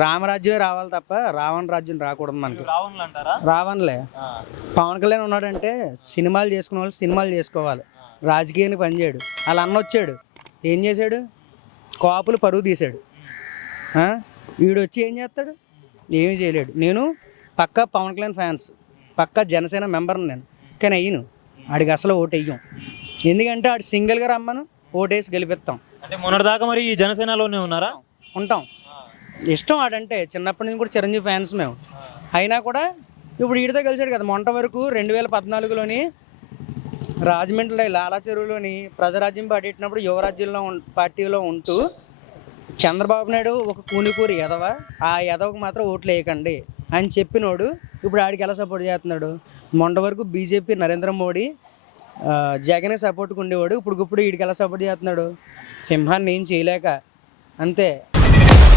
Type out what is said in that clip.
రామరాజ్యమే రావాలి తప్ప రావణ రాజ్యం రాకూడదు మనకి. రావణులు అంటారా? రావణలే. పవన్ కళ్యాణ్ ఉన్నాడంటే సినిమాలు చేసుకునే వాళ్ళు సినిమాలు చేసుకోవాలి, రాజకీయానికి పనిచేయడు. అలా అన్న వచ్చాడు, ఏం చేశాడు? కాపులు పరువు తీశాడు. వీడు వచ్చి ఏం చేస్తాడు? ఏమీ చేయలేడు. నేను పక్కా పవన్ కళ్యాణ్ ఫ్యాన్స్, పక్కా జనసేన మెంబర్ని నేను. కానీ అయ్యను ఆడికి అసలు ఓటు వేయం. ఎందుకంటే ఆడు సింగిల్గా రమ్మను ఓటేసి గెలిపిస్తాం. అంటే మొన్నటిదాకా మరి ఈ జనసేనలోనే ఉన్నారా? ఉంటాం. ఇష్టం ఆడంటే, చిన్నప్పటి నుంచి కూడా చిరంజీవి ఫ్యాన్స్ మేము. అయినా కూడా ఇప్పుడు వీడితో కలిసాడు కదా. మొన్నటి వరకు 2014లోని రాజమండ్రిలో లాలా చెరువులోని ప్రజారాజ్యం పార్టీనప్పుడు యువరాజ్యంలో పార్టీలో ఉంటూ చంద్రబాబు నాయుడు ఒక కూనికూరి ఎదవ, ఆ ఎదవకు మాత్రం ఓట్లు వేయకండి అని చెప్పినోడు ఇప్పుడు ఆడికి ఎలా సపోర్ట్ చేస్తున్నాడు? మొన్నటి వరకు బీజేపీ నరేంద్ర మోడీ జగనే సపోర్ట్కి ఉండేవాడు, ఇప్పుడు వీడికి ఎలా సపోర్ట్ చేస్తున్నాడు? సింహాన్ని ఏం చేయలేక అంతే.